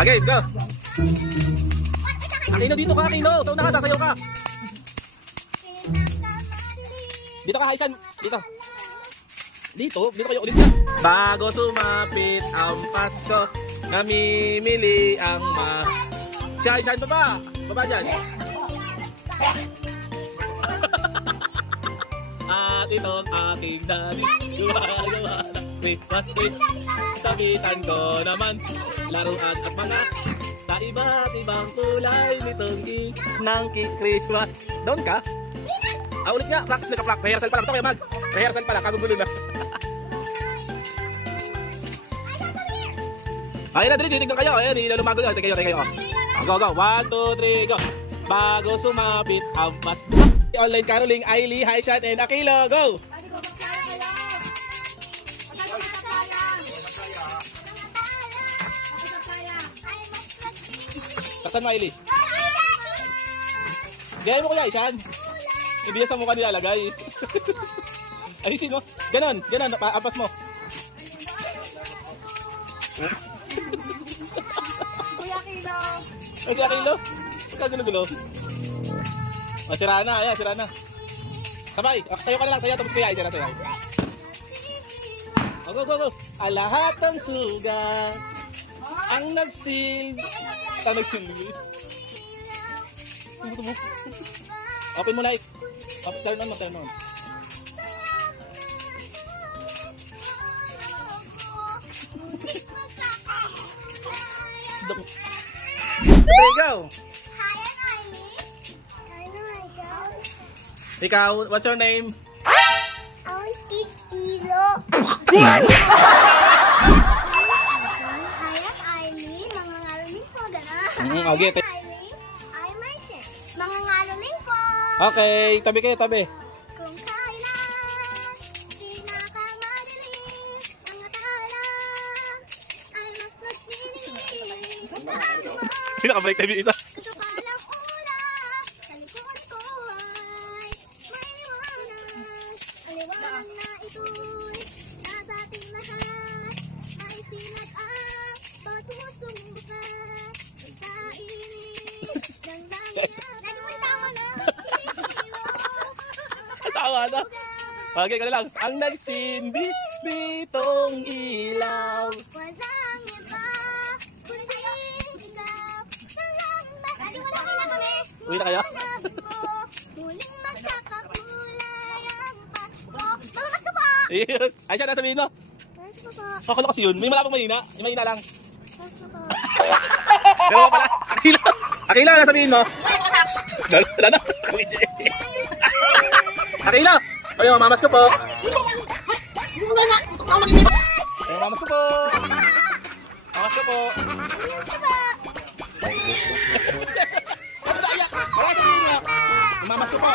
Okay, go. Aquino, dito ka, Aquino. So na ka, sasayaw ka. Dito ka, Haishan. Dito. Dito kayo ulit. Bago sumapit ang Pasko, namimili ang Si Haishan, baba. Baba dyan. At itong aking daddy, gawa-gawa ng Christmas tree. Sabitan ko naman, laruan at mga sa iba't ibang kulay nitong ng Christmas. Doon ka? Ulit nga, practice na ka-practice. Rehearsal pa lang ito kayo, Mags. Rehearsal pa lang, kagugulo na. Ay na, dali, titignan kayo. Ayan, lumago na. Kayo. Go, go. 1, 2, 3, go. Bago sumapit ang Pasko. Online caroling, Ailey, Haishan, and Aquilo. Go! Kasan mo, Ailey? Gaya mo kuya, Haishan. Hindi sa mukha nilalagay. Ayusin mo. Ganon, apas mo. Kuya Aquilo. Ay, si Aquilo? Kagulo-gulo. Sira na, ayan, sira na. Sabay, sayo ka na lang, sayo, tapos kaya, sira tayo. Go. Lahat ng sugat ang nagsil. Open mo light. Turn on. There you go. Ikaw, what's your name? Tilo. Hayat Ailey, mga ngaluling po, gano'n. Okay. Ay, Marcia. Mga ngaluling po. Okay, tabi kayo, tabi. Kung kailan pinakamadaling ang akala ay mas nagpiniling. Pinakabalik tayo yung isa. Ito palang ulan, sa likod ko ay may liwanag. Ang liwanag na ito'y nasa ating lahat ay sinag-ang patusong buka sa inis ng langit. Asawa na. Okay, ka na lang. Ang nagsindi ditong ilaw. Walang iba, kundi ikaw. Wala kami. Uwi na kayo? Muling magkakakulay ang Pasko. Mga Pasko po! Ay, siya, nasabihin mo. Pasko po. Kakalo kasi yun. May malapang mahina. May mahina lang. Pasko po. Pero pala. Aquilo, nasabihin mo. Wala na. Aquilo! Ay, mamamas ko po. Ay, mamamas ko po. Mamamas ko po. Ano na iyak? Wala sabihin mo. Mamamas ko po.